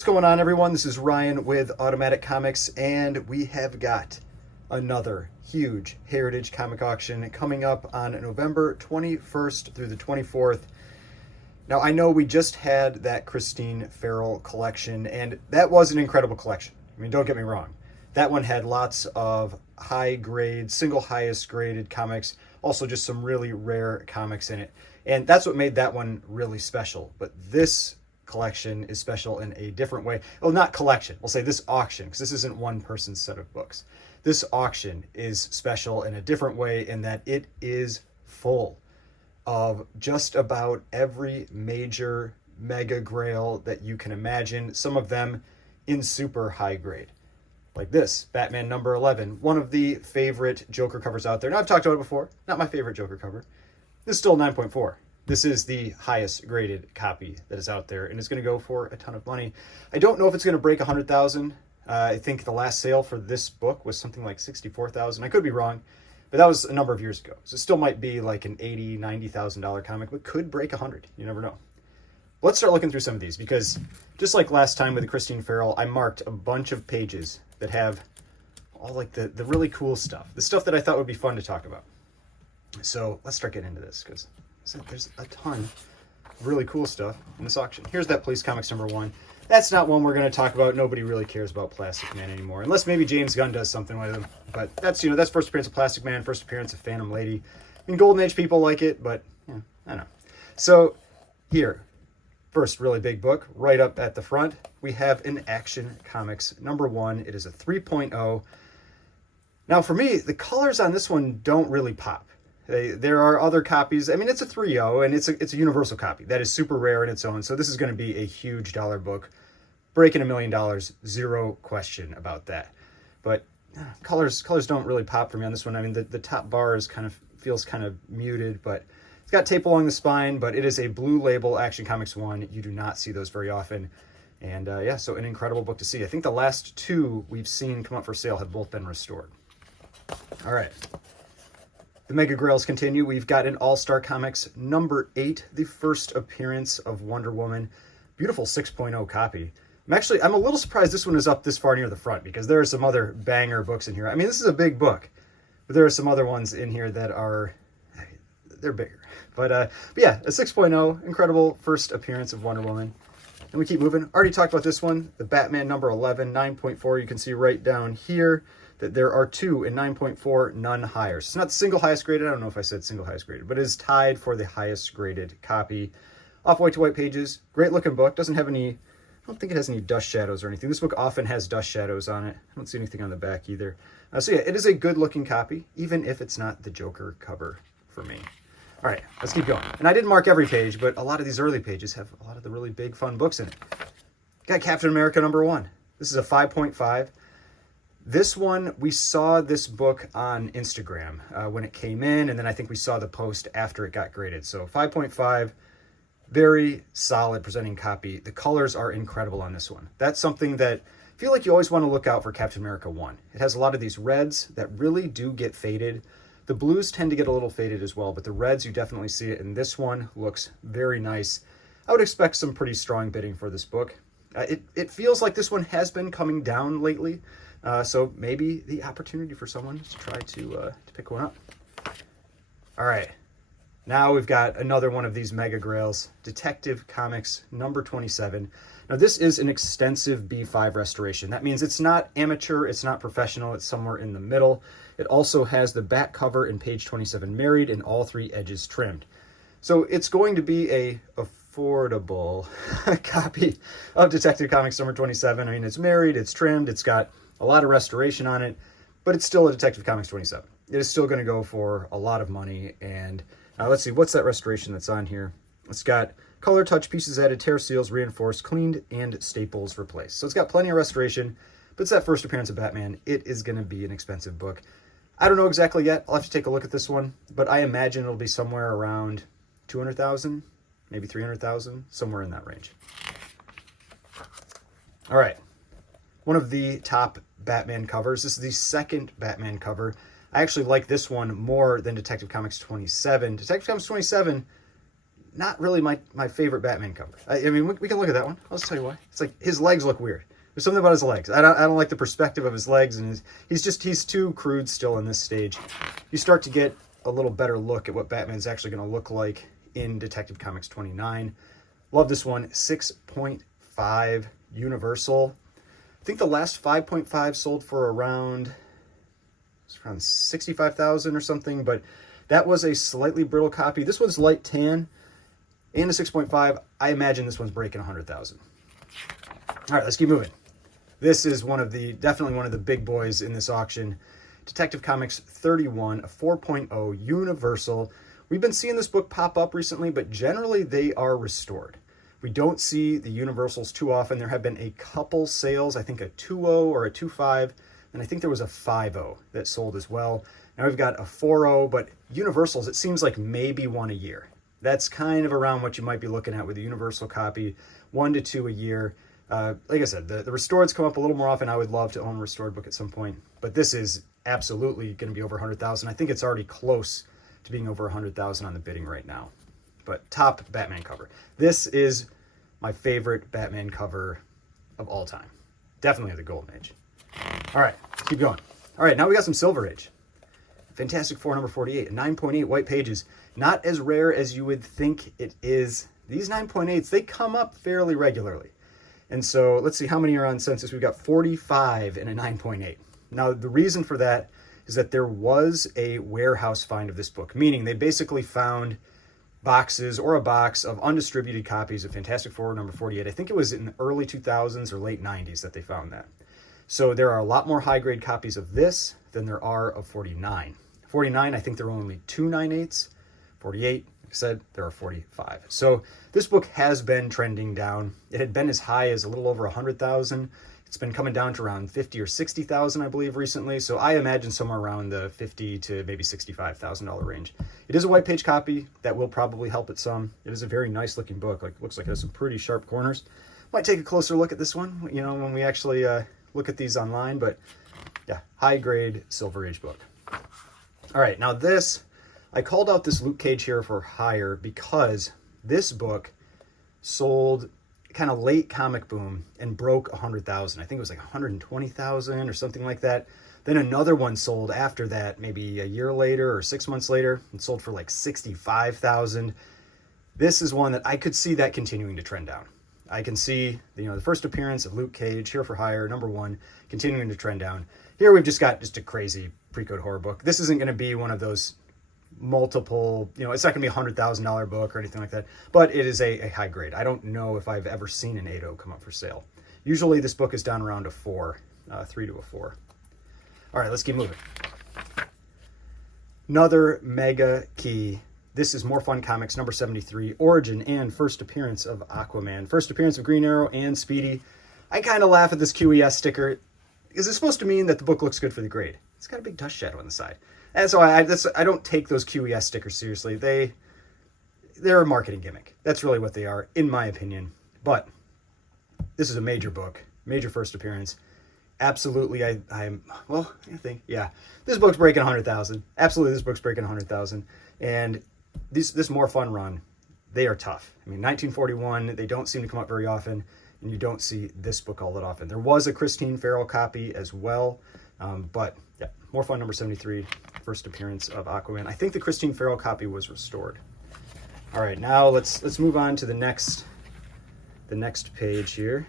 What's going on, everyone? This is Ryan with Automatic Comics, and we have got another huge Heritage comic auction coming up on November 21st through the 24th. Now, I know we just had that Christine Farrell collection, and that was an incredible collection. I mean, don't get me wrong. That one had lots of high grade, single highest graded comics, also just some really rare comics in it. And that's what made that one really special. But this collection is special in a different way. Well, not collection. We'll say this auction, because this isn't one person's set of books. This auction is special in a different way in that it is full of just about every major mega grail that you can imagine, some of them in super high grade. Like this, Batman number 11, one of the favorite Joker covers out there. Now, I've talked about it before. Not my favorite Joker cover. This is still 9.4. This is the highest graded copy that is out there, and it's going to go for a ton of money. I don't know if it's going to break 100,000. I think the last sale for this book was something like 64,000. I could be wrong, but that was a number of years ago. So it still might be like an $80,000, $90,000 comic, but could break 100. You never know. Let's start looking through some of these, because just like last time with the Christine Farrell, I marked a bunch of pages that have all like the really cool stuff, the stuff that I thought would be fun to talk about. So let's start getting into this, because there's a ton of really cool stuff in this auction. Here's that Police Comics number 1. That's not one we're going to talk about. Nobody really cares about Plastic Man anymore, unless maybe James Gunn does something with him. But that's, that's first appearance of Plastic Man, first appearance of Phantom Lady. I mean, Golden Age people like it, but I don't know. So here, first really big book, right up at the front, we have an Action Comics number 1. It is a 3.0. Now, for me, the colors on this one don't really pop. There are other copies. I mean, it's a 3.0, and it's a universal copy. That is super rare in its own, so this is going to be a huge dollar book. Breaking $1 million, zero question about that. But colors don't really pop for me on this one. I mean, the top bar is feels kind of muted, but it's got tape along the spine, but it is a blue label Action Comics 1. You do not see those very often. And yeah, so an incredible book to see. I think the last two we've seen come up for sale have both been restored. All right. The Mega Grails continue. We've got an All-Star Comics number 8, the first appearance of Wonder Woman. Beautiful 6.0 copy. I'm a little surprised this one is up this far near the front, because there are some other banger books in here. I mean, this is a big book, but there are some other ones in here that they're bigger. But yeah, a 6.0, incredible first appearance of Wonder Woman. And we keep moving. Already talked about this one, the Batman number 11, 9.4. You can see right down here that there are 2 in 9.4, none higher. So it's not the single highest graded. I don't know if I said single highest graded, but it is tied for the highest graded copy. Off-white to white pages. Great looking book. Doesn't have any, I don't think it has any dust shadows or anything. This book often has dust shadows on it. I don't see anything on the back either. So yeah, it is a good looking copy, even if it's not the Joker cover for me. All right, let's keep going. And I didn't mark every page, but a lot of these early pages have a lot of the really big, fun books in it. Got Captain America number 1. This is a 5.5. This one, we saw this book on Instagram when it came in, and then I think we saw the post after it got graded. So 5.5, very solid presenting copy. The colors are incredible on this one. That's something that I feel like you always want to look out for Captain America 1. It has a lot of these reds that really do get faded. The blues tend to get a little faded as well, but the reds, you definitely see it, and this one looks very nice. I would expect some pretty strong bidding for this book. It feels like this one has been coming down lately. So maybe the opportunity for someone to try to pick one up. All right, now we've got another one of these Mega Grails, Detective Comics number 27. Now this is an extensive B5 restoration. That means it's not amateur, it's not professional, it's somewhere in the middle. It also has the back cover and page 27 married and all 3 edges trimmed. So it's going to be a affordable copy of Detective Comics number 27. I mean, it's married, it's trimmed, it's got a lot of restoration on it, but it's still a Detective Comics 27. It is still going to go for a lot of money. And let's see, what's that restoration that's on here? It's got color touch, pieces added, tear seals reinforced, cleaned, and staples replaced. So it's got plenty of restoration, but it's that first appearance of Batman. It is going to be an expensive book. I don't know exactly yet. I'll have to take a look at this one, but I imagine it'll be somewhere around 200,000, maybe 300,000, somewhere in that range. All right. One of the top Batman covers. This is the second Batman cover. I actually like this one more than Detective Comics 27. Detective Comics 27 not really my favorite Batman cover. I mean, we can look at that one. I'll just tell you why. It's like his legs look weird. There's something about his legs. I don't like the perspective of his legs, and he's too crude still in this stage. You start to get a little better look at what Batman's actually going to look like in Detective Comics 29. Love this one. 6.5 Universal. I think the last 5.5 sold for around 65,000 or something, but that was a slightly brittle copy. This one's light tan and a 6.5. I imagine this one's breaking 100,000. All right, let's keep moving. This is definitely one of the big boys in this auction. Detective Comics 31, a 4.0 Universal. We've been seeing this book pop up recently, but generally they are restored. We don't see the Universals too often. There have been a couple sales, I think a 2.0 or a 2.5, and I think there was a 5.0 that sold as well. Now we've got a 4.0, but Universals, it seems like maybe one a year. That's kind of around what you might be looking at with a Universal copy, 1 to 2 a year. Like I said, the restoreds come up a little more often. I would love to own a restored book at some point, but this is absolutely going to be over 100,000. I think it's already close to being over 100,000 on the bidding right now. But top Batman cover. This is my favorite Batman cover of all time. Definitely the Golden Age. All right, let's keep going. All right, now we got some Silver Age. Fantastic Four number 48, 9.8 white pages. Not as rare as you would think it is. These 9.8s, they come up fairly regularly. And so let's see how many are on census. We've got 45 in a 9.8. Now, the reason for that is that there was a warehouse find of this book, meaning they basically found boxes or a box of undistributed copies of Fantastic Four number 48. I think it was in the early 2000s or late 90s that they found that. So there are a lot more high-grade copies of this than there are of 49. 49, I think there are only 2 9/8. 48, like I said, there are 45. So this book has been trending down. It had been as high as a little over 100,000. It's been coming down to around 50 or 60,000, I believe, recently. So I imagine somewhere around the 50 to maybe $65,000 range. It is a white page copy. That will probably help it some. It is a very nice looking book. Looks like it has some pretty sharp corners. Might take a closer look at this one, when we actually look at these online. But yeah, high grade Silver Age book. All right, now this, I called out this Luke Cage Here for Hire because this book sold kind of late comic boom and broke 100,000. I think it was like 120,000 or something like that. Then another one sold after that, maybe a year later or 6 months later, and sold for like 65,000. This is one that I could see that continuing to trend down. I can see, the first appearance of Luke Cage Here for Hire, number 1, continuing to trend down. Here we've just got a crazy pre-code horror book. This isn't going to be one of those multiple, it's not going to be a $100,000 book or anything like that, but it is a high grade. I don't know if I've ever seen an 8.0 come up for sale. Usually this book is down around a 4, 3 to a 4. All right, let's keep moving. Another mega key. This is More Fun Comics number 73, origin and first appearance of Aquaman, first appearance of Green Arrow and Speedy. I kind of laugh at this QES sticker. Is it supposed to mean that the book looks good for the grade? It's got a big dust shadow on the side. And so I don't take those QES stickers seriously. They're a marketing gimmick. That's really what they are, in my opinion. But this is a major book, major first appearance. Absolutely, I think, this book's breaking 100,000. Absolutely, this book's breaking 100,000. And this More Fun run, they are tough. I mean, 1941, they don't seem to come up very often, and you don't see this book all that often. There was a Christine Farrell copy as well, but yeah, More Fun number 73, first appearance of Aquaman. I think the Christine Farrell copy was restored. All right, now let's move on to the next page here.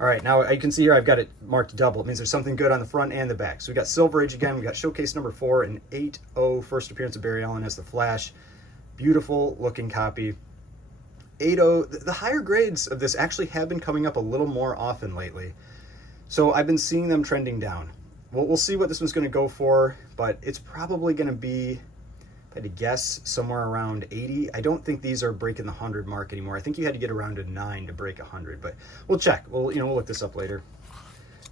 All right, now you can see here I've got it marked double. It means there's something good on the front and the back. So we got Silver Age again. We got Showcase number 4, an 8.0 first appearance of Barry Allen as the Flash. Beautiful looking copy. 8.0, the higher grades of this actually have been coming up a little more often lately. So I've been seeing them trending down. We'll see what this one's going to go for, but it's probably going to be, if I had to guess, somewhere around 80. I don't think these are breaking the 100 mark anymore. I think you had to get around a 9 to break 100, but we'll check. We'll look this up later.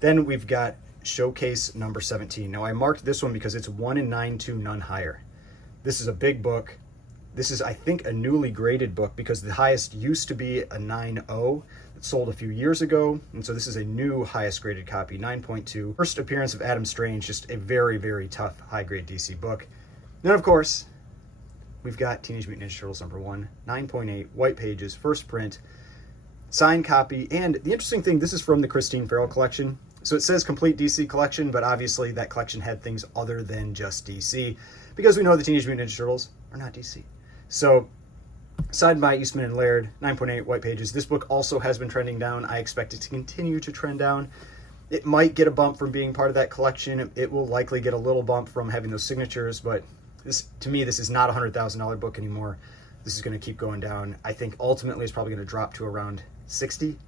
Then we've got Showcase number 17. Now I marked this one because it's 1 in 9.2, none higher. This is a big book. This is, I think, a newly graded book because the highest used to be a 9.0 that sold a few years ago. And so this is a new highest graded copy, 9.2. First appearance of Adam Strange, just a very, very tough high grade DC book. Then, of course, we've got Teenage Mutant Ninja Turtles #1, 9.8, white pages, first print, signed copy. And the interesting thing, this is from the Christine Farrell collection. So it says complete DC collection, but obviously that collection had things other than just DC, because we know the Teenage Mutant Ninja Turtles are not DC. So signed by Eastman and Laird, 9.8 white pages. This book also has been trending down. I expect it to continue to trend down. It might get a bump from being part of that collection. It will likely get a little bump from having those signatures, but this, to me, this is not a $100,000 book anymore. This is going to keep going down. I think ultimately it's probably going to drop to around 50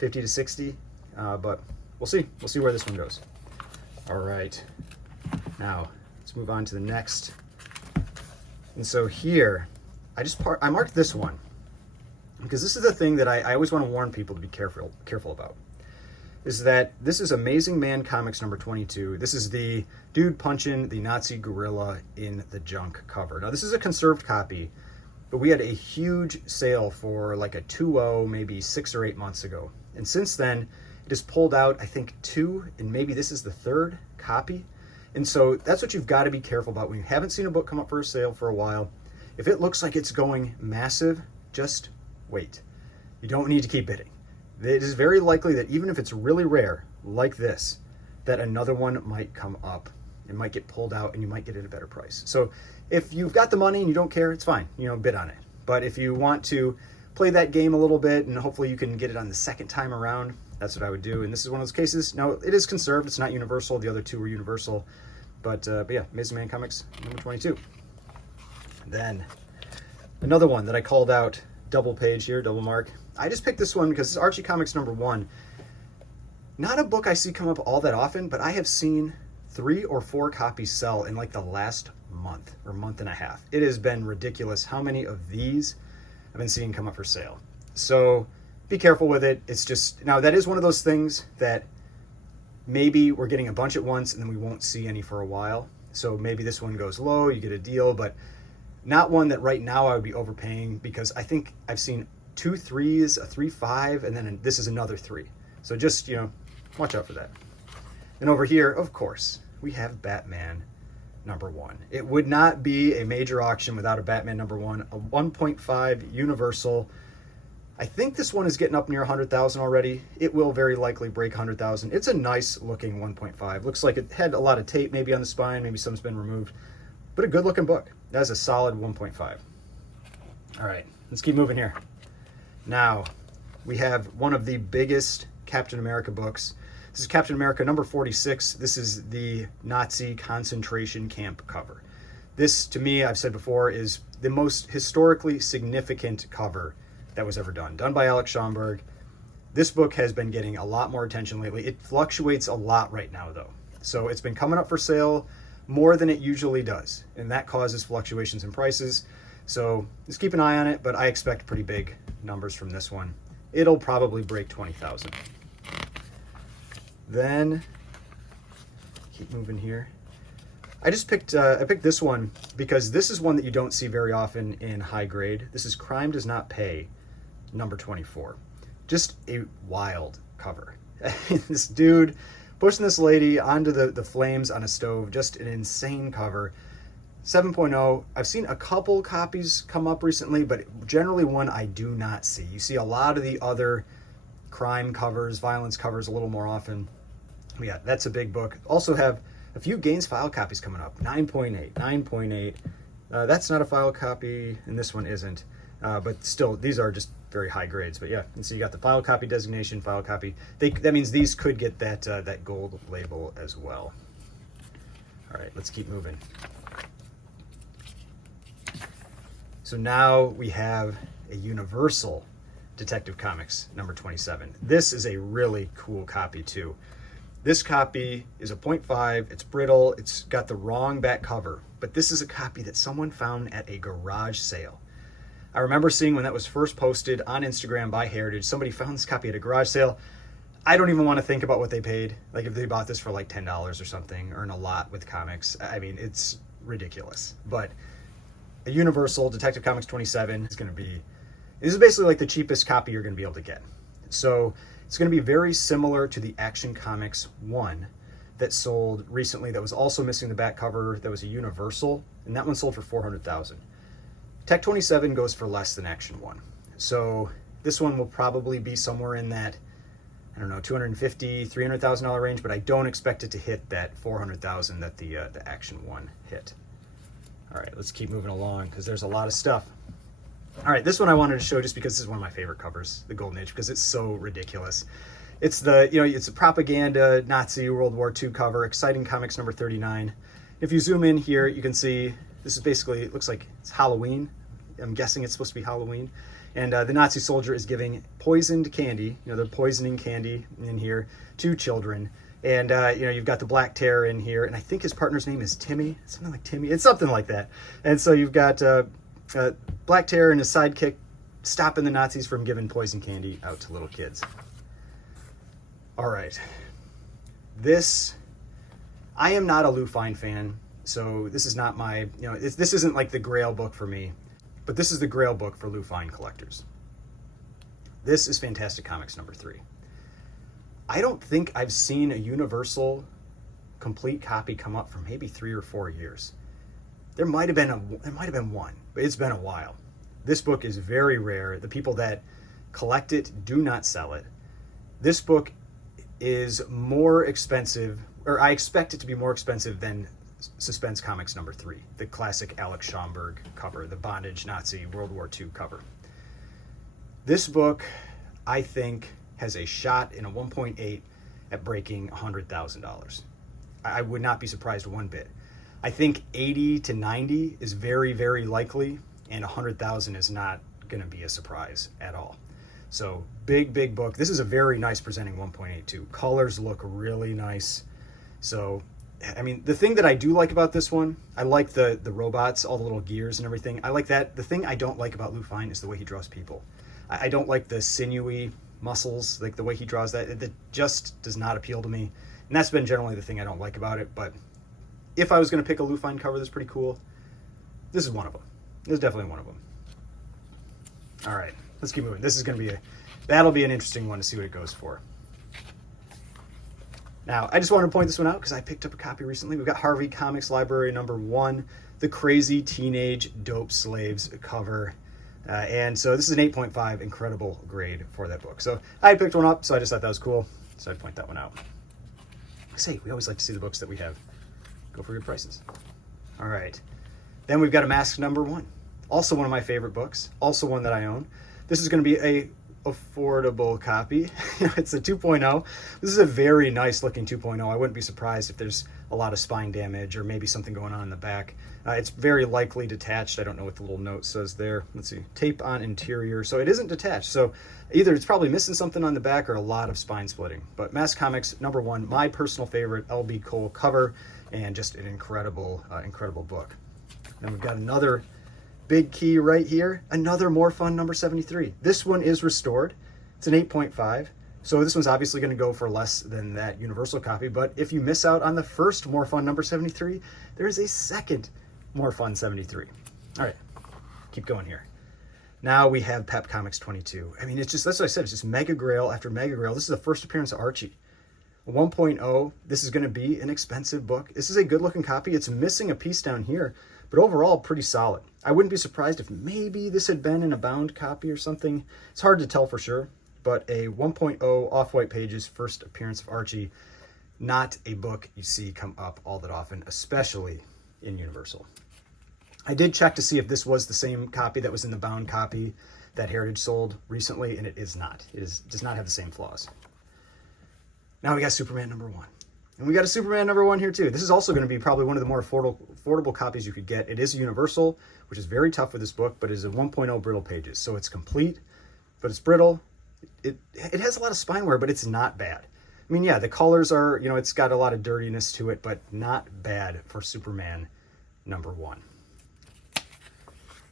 to 60, but we'll see. We'll see where this one goes. All right, now let's move on to the next. And so here, I marked this one because this is the thing that I always want to warn people to be careful about. Is that this is Amazing Man Comics #22. This is the dude punching the Nazi gorilla in the junk cover. Now, this is a conserved copy, but we had a huge sale for like a 2.0 maybe 6 or 8 months ago. And since then, it has pulled out, I think, 2, and maybe this is the 3rd copy. And so that's what you've got to be careful about when you haven't seen a book come up for a sale for a while. If it looks like it's going massive, just wait. You don't need to keep bidding. It is very likely that even if it's really rare, like this, that another one might come up. It might get pulled out and you might get it at a better price. So if you've got the money and you don't care, it's fine. Bid on it. But if you want to play that game a little bit and hopefully you can get it on the second time around, that's what I would do. And this is one of those cases. Now, it is conserved. It's not universal. The other 2 were universal. But yeah, Amazing Man Comics #22. Then another one that I called out, double page here, double mark. I just picked this one because it's Archie Comics #1. Not a book I see come up all that often, but I have seen 3 or 4 copies sell in like the last month or month and a half. It has been ridiculous how many of these I've been seeing come up for sale. So be careful with it. It's just, now that is one of those things that maybe we're getting a bunch at once and then we won't see any for a while. So maybe this one goes low, you get a deal, but not one that right now I would be overpaying, because I think I've seen 2 3s, a 3.5, and then this is another 3. So just, watch out for that. And over here, of course, we have Batman #1. It would not be a major auction without a Batman #1, a 1.5 universal. I think this one is getting up near 100,000 already. It will very likely break 100,000. It's a nice looking 1.5. Looks like it had a lot of tape maybe on the spine, maybe some's been removed, but a good looking book. That's a solid 1.5. All right, let's keep moving here. Now, we have one of the biggest Captain America books. This is Captain America #46. This is the Nazi concentration camp cover. This, to me, I've said before, is the most historically significant cover that was ever done by Alex Schomburg. This book has been getting a lot more attention lately. It fluctuates a lot right now, though. So it's been coming up for sale more than it usually does, and that causes fluctuations in prices. So just keep an eye on it, but I expect pretty big numbers from this one. It'll probably break 20,000. Then, keep moving here. I picked this one because this is one that you don't see very often in high grade. This is Crime Does Not Pay, #24. Just a wild cover. This dude pushing this lady onto the flames on a stove, just an insane cover. 7.0. I've seen a couple copies come up recently, but generally one I do not see. You see a lot of the other crime covers, violence covers a little more often. But yeah, that's a big book. Also have a few Gaines file copies coming up. 9.8. That's not a file copy, and this one isn't. But still, these are just very high grades. But yeah, and so you got the file copy designation, file copy. That means these could get that gold label as well. All right, let's keep moving. So now we have a Universal Detective Comics #27. This is a really cool copy too. This copy is a 0.5, it's brittle, it's got the wrong back cover, but this is a copy that someone found at a garage sale. I remember seeing when that was first posted on Instagram by Heritage, somebody found this copy at a garage sale. I don't even want to think about what they paid. Like if they bought this for like $10 or something, earn a lot with comics. I mean, it's ridiculous. But a Universal Detective Comics 27 is going to be, this is basically like the cheapest copy you're going to be able to get. So it's going to be very similar to the Action Comics 1 that sold recently that was also missing the back cover. That was a Universal, and that one sold for $400,000. Tech 27 goes for less than Action 1. So this one will probably be somewhere in that, I don't know, $250,000, $300,000 range, but I don't expect it to hit that $400,000 that the Action 1 hit. All right, let's keep moving along because there's a lot of stuff. All right, this one I wanted to show just because this is one of my favorite covers, the Golden Age, because it's so ridiculous. It's it's a propaganda Nazi World War II cover, Exciting Comics number 39. If you zoom in here, you can see this is basically, it looks like it's Halloween. I'm guessing it's supposed to be Halloween. And the Nazi soldier is giving poisoned candy, they're poisoning candy in here to children. And, you've got the Black Terror in here, and I think his partner's name is Timmy, something like Timmy. It's something like that. And so you've got Black Terror and his sidekick stopping the Nazis from giving poison candy out to little kids. All right. I am not a Lou Fine fan, so this is not my, this isn't like the Grail book for me, but this is the Grail book for Lou Fine collectors. This is Fantastic Comics number 3. I don't think I've seen a Universal complete copy come up for maybe 3 or 4 years. There might have been one, but it's been a while. This book is very rare. The people that collect it do not sell it. This book is more expensive, or I expect it to be more expensive than Suspense Comics number 3, the classic Alex Schomburg cover, the bondage Nazi World War II cover. This book, I think, has a shot in a 1.8 at breaking $100,000. I would not be surprised one bit. I think 80 to 90 is very, very likely, and 100,000 is not going to be a surprise at all. So big book. This is a very nice presenting 1.82. Colors look really nice. So, I mean, the thing that I do like about this one, I like the robots, all the little gears and everything. I like that. The thing I don't like about Lou Fine is the way he draws people. I don't like the sinewy muscles, like the way he draws that. It just does not appeal to me. And that's been generally the thing I don't like about it. But if I was going to pick a Lou Fine cover that's pretty cool, this is one of them. This is definitely one of them. All right, let's keep moving. This is going to be that'll be an interesting one to see what it goes for. Now, I just wanted to point this one out because I picked up a copy recently. We've got Harvey Comics Library number 1, the Crazy Teenage Dope Slaves cover. And so this is an 8.5, incredible grade for that book. So I picked one up, so I just thought that was cool. So I'd point that one out. Say, we always like to see the books that we have go for good prices. All right. Then we've got A Mask number 1. Also one of my favorite books. Also one that I own. This is going to be a affordable copy. It's a 2.0. This is a very nice looking 2.0. I wouldn't be surprised if there's a lot of spine damage or maybe something going on in the back. It's very likely detached. I don't know what the little note says there. Let's see. Tape on interior. So it isn't detached. So either it's probably missing something on the back or a lot of spine splitting. But Mask Comics number 1, my personal favorite L.B. Cole cover, and just an incredible book. Then we've got another big key right here, another More Fun number 73. This one is restored. It's an 8.5. So this one's obviously going to go for less than that Universal copy, but if you miss out on the first More Fun number 73, there is a second More Fun 73. All right, keep going here. Now we have Pep Comics 22. I mean, it's just, that's what I said, it's just Mega Grail after Mega Grail. This is the first appearance of Archie. 1.0, this is going to be an expensive book. This is a good looking copy. It's missing a piece down here, but overall pretty solid. I wouldn't be surprised if maybe this had been in a bound copy or something. It's hard to tell for sure, but a 1.0 off-white pages, first appearance of Archie, not a book you see come up all that often, especially in Universal. I did check to see if this was the same copy that was in the bound copy that Heritage sold recently, and it is not. Does not have the same flaws. Now we got Superman number 1. And we got a Superman number 1 here too. This is also going to be probably one of the more affordable copies you could get. It is a Universal, which is very tough with this book, but it is a 1.0 brittle pages. So it's complete, but it's brittle. It has a lot of spine wear, but it's not bad. I mean, yeah, the colors are, it's got a lot of dirtiness to it, but not bad for Superman number 1.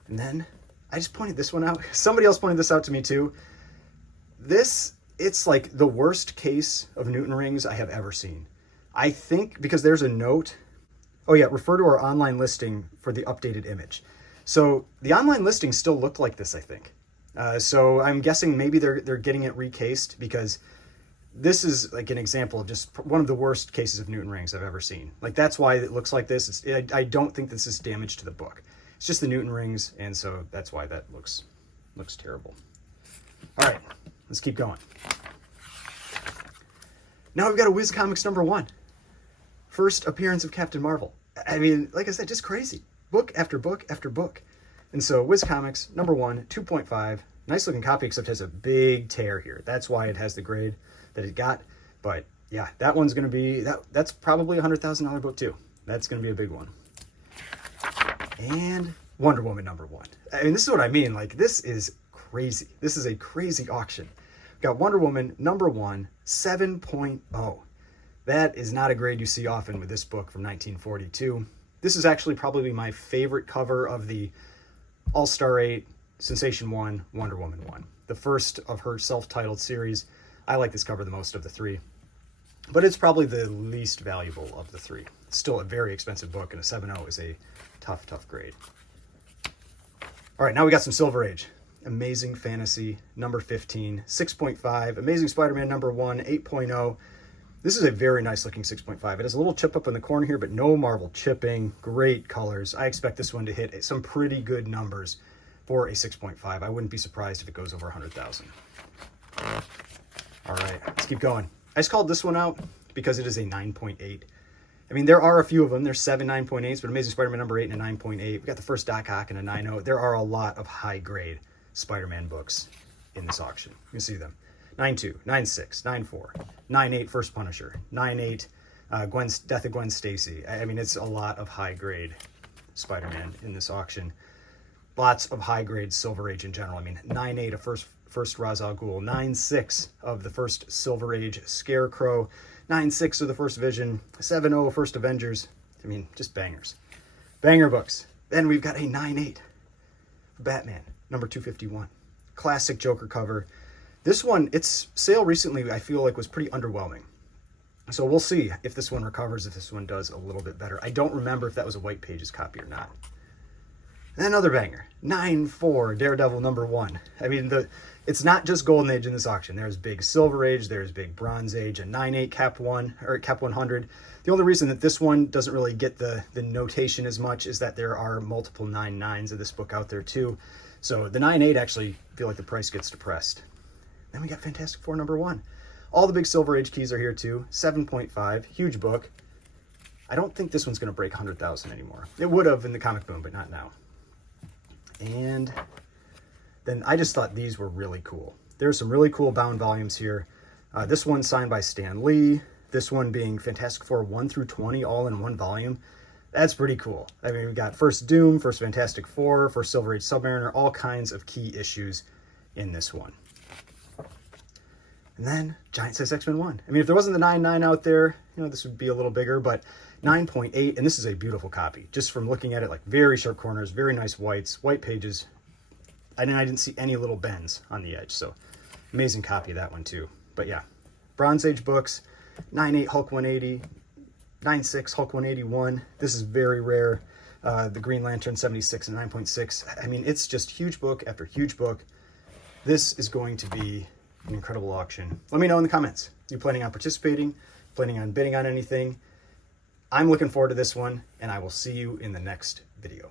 And then I just pointed this one out. Somebody else pointed this out to me too. It's like the worst case of Newton rings I have ever seen. I think because there's a note. Oh yeah, refer to our online listing for the updated image. So the online listing still looked like this, I think. So I'm guessing maybe they're getting it recased, because this is like an example of just one of the worst cases of Newton rings I've ever seen. Like, that's why it looks like this. I don't think this is damage to the book. It's just the Newton rings, and so that's why that looks terrible. All right, let's keep going. Now we've got a Whiz Comics #1. First appearance of Captain Marvel. I mean, like I said, just crazy. Book after book after book. And so Whiz Comics #1, 2.5. Nice looking copy, except has a big tear here. That's why it has the grade that it got. But yeah, that one's going to be, that's probably a $100,000 book too. That's going to be a big one. And Wonder Woman #1. I mean, this is what I mean. Like, this is crazy. This is a crazy auction. We've got Wonder Woman #1, 7.0. That is not a grade you see often with this book from 1942. This is actually probably my favorite cover of the All-Star 8, Sensation 1, Wonder Woman 1. The first of her self-titled series. I like this cover the most of the three. But it's probably the least valuable of the three. It's still a very expensive book, and a 7.0 is a tough, tough grade. All right, now we got some Silver Age. Amazing Fantasy #15, 6.5. Amazing Spider-Man #1, 8.0. This is a very nice looking 6.5. It has a little chip up in the corner here, but no Marvel chipping. Great colors. I expect this one to hit some pretty good numbers for a 6.5. I wouldn't be surprised if it goes over 100,000. All right, let's keep going. I just called this one out because it is a 9.8. I mean, there are a few of them. There's 7 9.8s, but Amazing Spider-Man #8 and a 9.8. We got the first Doc Ock and a 9.0. There are a lot of high-grade Spider-Man books in this auction. You can see them. 9.2, 9.6, 9.4, 9.8 First Punisher, 9.8 Death of Gwen Stacy. I mean, it's a lot of high-grade Spider-Man in this auction. Lots of high-grade Silver Age in general. I mean, 9.8 of first Ra's al Ghul, 9.6 of the first Silver Age Scarecrow, 9.6 of the first Vision, 7.0 first Avengers. I mean, just bangers. Banger books. Then we've got a 9.8 Batman, #251. Classic Joker cover. This one, its sale recently, I feel like, was pretty underwhelming. So we'll see if this one recovers, if this one does a little bit better. I don't remember if that was a White Pages copy or not. And another banger, 9.4 Daredevil #1. I mean, it's not just Golden Age in this auction. There's big Silver Age, there's big Bronze Age, a 9.8 Cap 100. The only reason that this one doesn't really get the notation as much is that there are multiple 9.9s of this book out there too. So the 9.8 actually feel like the price gets depressed. Then we got Fantastic Four #1. All the big Silver Age keys are here too. 7.5, huge book. I don't think this one's going to break 100,000 anymore. It would have in the comic boom, but not now. And then I just thought these were really cool. There's some really cool bound volumes here. This one signed by Stan Lee. This one being Fantastic Four 1 through 20 all in one volume. That's pretty cool. I mean, we've got first Doom, first Fantastic Four, first Silver Age Submariner, all kinds of key issues in this one. And then Giant Size X-Men 1. I mean, if there wasn't the 9.9 out there, you know, this would be a little bigger, but 9.8, and this is a beautiful copy. Just from looking at it, like very sharp corners, very nice whites, white pages. I didn't see any little bends on the edge, so amazing copy of that one too. But yeah, Bronze Age books, 9.8 Hulk 180, 9.6 Hulk 181. This is very rare. The Green Lantern 76 and 9.6. I mean, it's just huge book after huge book. This is going to be an incredible auction. Let me know in the comments. You planning on participating? Planning on bidding on anything? I'm looking forward to this one, and I will see you in the next video.